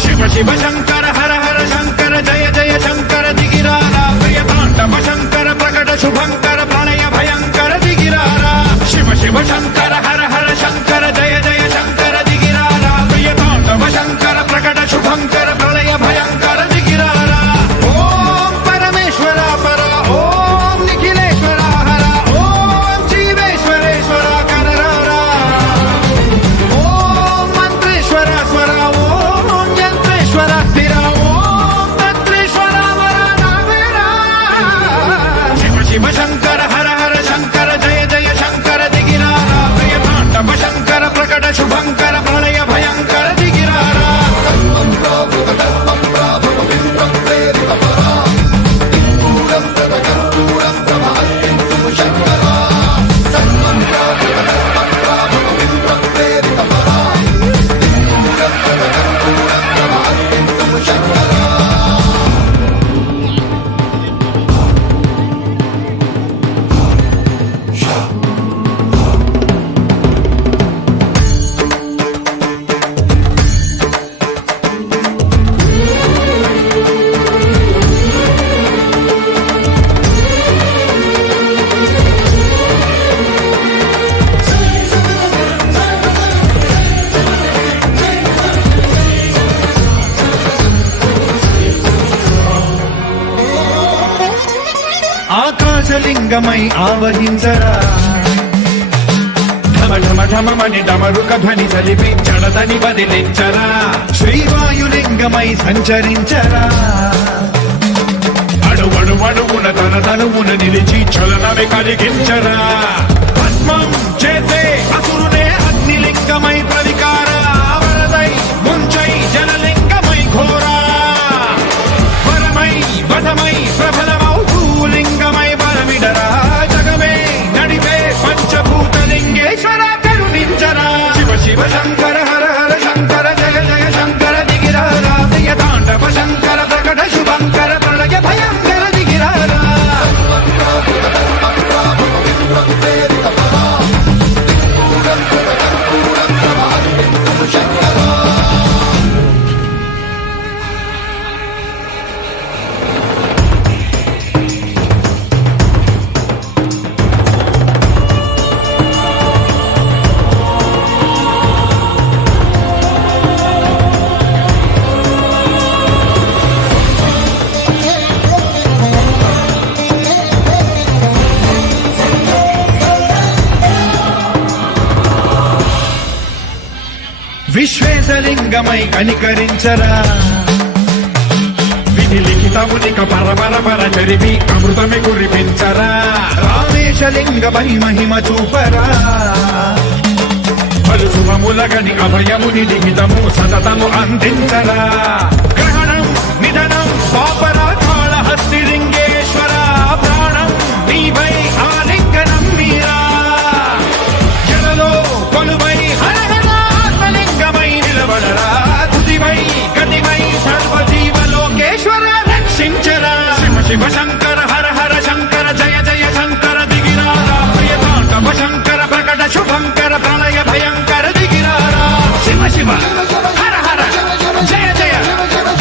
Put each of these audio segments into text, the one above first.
శివ శివ శంకర హర హర శంకర జయ జయ శంకర దిగిరారా ప్రియతాండవ శంకర ప్రకట శుభంకర ప్రళయ భయంకర దిగిరారా శివ శివ శంకర హర హర శంకర జయ జయ శంకర దిగిరారా ప్రియతాండవ శంకర ప్రకట శుభంకర ప్రళయ భయంకర దిగిరారా ఓం పరమేశ్వర పర ఓం నిఖిలేశ్వర హర ఓం జీవేశ్వరేశ్వర కరరారా ఓం మంత్రేశ్వర స్వర ఓం యంత్రేశ్వర స్థిర ఓం తంత్రేశ్వర వర నావేరా శివ శివ శంకర హర హర శంకర జయ జయ శంకర దిగిరారా ప్రియతాండవ శంకర ప్రకట శుభంకర ప్రళయ భయంకర దిగిరారా ఆకాశలింగమై ఆవహించరా ఢమ ఢమ ఢమమని డమరుక ధ్వని సలిపి జడదని బదిలించరా శ్రీవాయులింగమై సంచరించరా అడువడువడువున తన తనువున నిలిచి చలనమే కలిగించరా భస్మం చేసే అసురునే అగ్నిలింగమై ప్రవికార వరదై ముంచై జలలింగమై ఘోరా వరమై వధమై ప్రబలమౌ భూలింగమై బలమిడరా జగమే నడిపే పంచభూతలింగేశ్వర కరుణించరా శివ శివ శంకర హర హర శంకర జయ జయ శంకర దిగిరారా ప్రియతాండవ శంకర ప్రకట శుభంకర ప్రళయ భయంకర దిగిరారా విశ్వేశలింగమై కనికరించరా విధి లిఖితమునిక పరపర పర చరివి అమృతమి కురిపించరా రామేశలింగమై మహిమ చూపరా పలు శుభములగని అభయముని లిఖితము సతతము అందించరా గ్రహణం నిధనం పాపరా కాళహస్తి లింగేశ్వర ప్రాణం నీవై ఆలింగనం మీరా జలలో కొలువై హర లింగమై నిలబడరా తుదివై గతివై సర్వజీవలోకేశ్వర రక్షించరా శివ శివ శంకర హర హర శంకర జయ జయ శంకర దిగిరారా ప్రియతాండవ శంకర ప్రకట శుభంకర ప్రళయ భయంకర దిగిరారా శివ శివ హర హర జయ జయ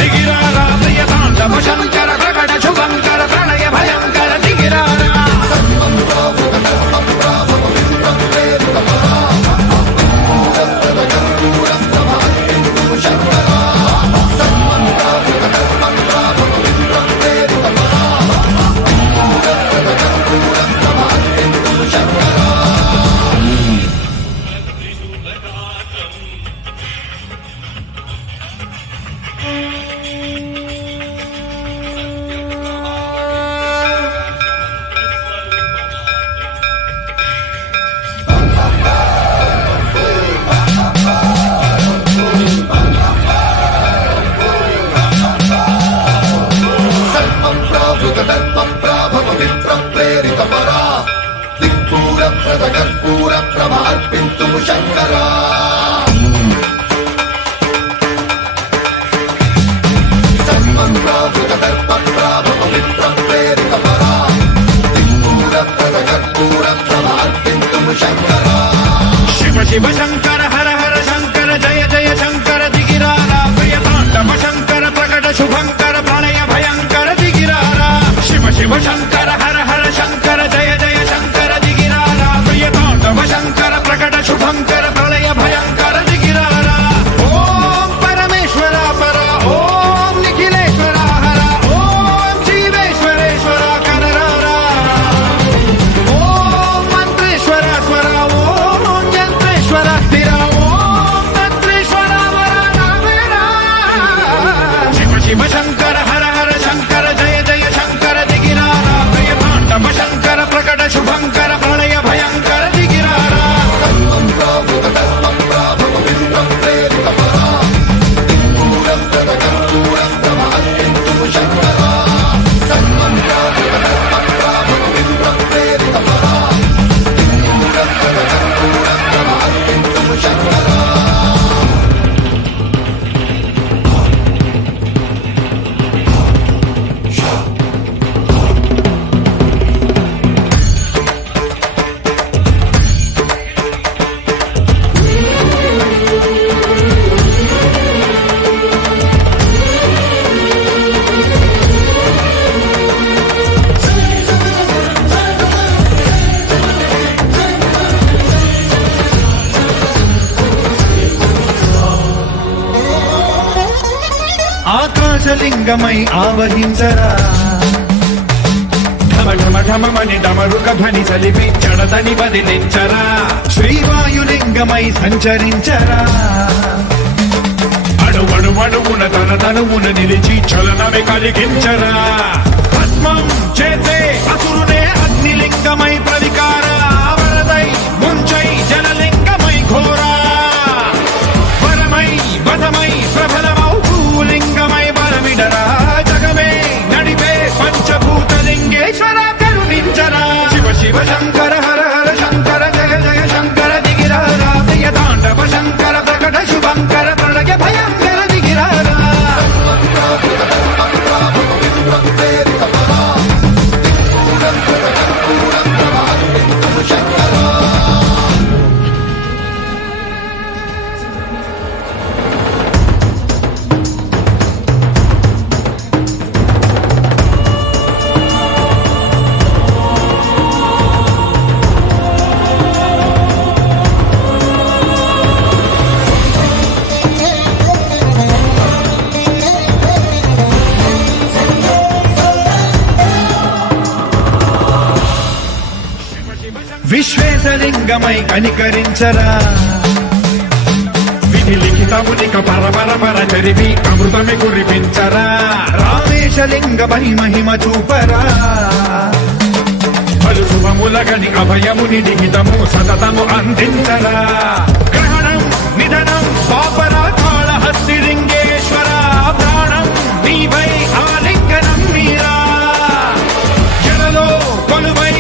దిగిరారా ప్రియతాండవ శంకర ప్రకట శుభంకర ప్రళయ భయంకర దిగిరారా कर्पूर प्रभार्पिन्तुं शंकरा सर्वं प्रावृत दर्प प्राभव विप्र प्रेरित परा कर्पूर శంకర హర హర శంకర జయ జయ శంకర దిగిరార ప్రియతాండవ శంకర ప్రకట శుభంకర ప్రళయ భయంకర దిగిరార ఓం పరమేశ్వర పర ఓం నిఖిలేశ్వర హర ఓం జీవేశ్వరేశ్వర కరరార ఓం మంత్రేశ్వర స్వర ఓం యంత్రేశ్వర స్థిర ఓం తంత్రేశ్వర వర నావేరా శివ శివ శంకర హర హర శంకర జయ జయ శంకర దిగిరార ప్రియతాండవ శంకర ప్రకట శుభంకర ప్రళయ భయంకర దిగిరార ఆకాశలింగమై ఆవహించరా ఢమ ఢమ ఢమమని డమరుక ధ్వని సలిపి చడదని బదిలించరా శ్రీవాయులింగమై సంచరించరా అణువణువున తన తనువున నిలిచి చలనమే కలిగించరా భస్మం చేసే అసురునే అగ్నిలింగమై ప్రవికార వరదై ముంచై జలలింగమై ఘోరా వరమై వధమై ప్రబలమౌ భూలింగమై బలమిడరా జగమే నడిపే పంచభూతలింగేశ్వర కరుణించరా శివ శివ శంకర హర హర శంకర జయ జయ శంకర దిగిరార ప్రియతాండవ శంకర ప్రకట శుభంకర ప్రళయ భయంకర దిగిరార విశ్వేశలింగమై కనికరించరా విధి లిఖితమునిక పరపర పర చరివి అమృతమి కురిపించరా రామేశలింగమై మహిమ చూపరా పలు శుభములగని అభయముని లిఖితము సతతము అందించరా గ్రహణం నిధనం పాపరా కాళహస్తి లింగేశ్వర ప్రాణం నీవై ఆలింగనం మీరా జలలో కొలువై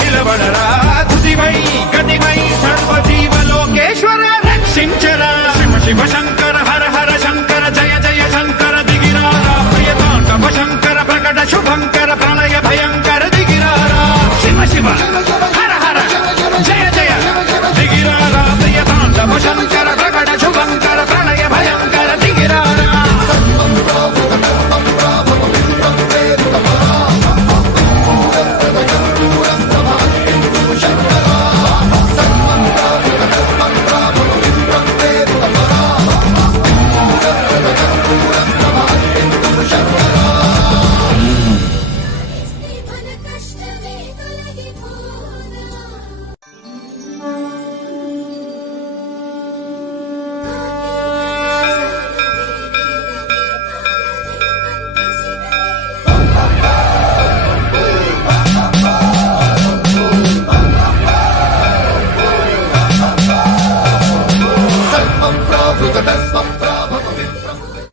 నిలబడరా తుదివై గతివై సర్వజీవలోకేశ్వర రక్షించరా శివ శివ శంకర హర హర శంకర జయ జయ శంకర దిగిరార ప్రియతాండవ శంకర ప్రకట శుభంకర ప్రళయ భయంకర దిగిరార శివ శివ హర హర జయ జయ దిగిరార ప్రియతాండవ శంకర ప్రకట శుభంకర ప్రళయ భయంకర దిగిరార Sarvam Prabhupada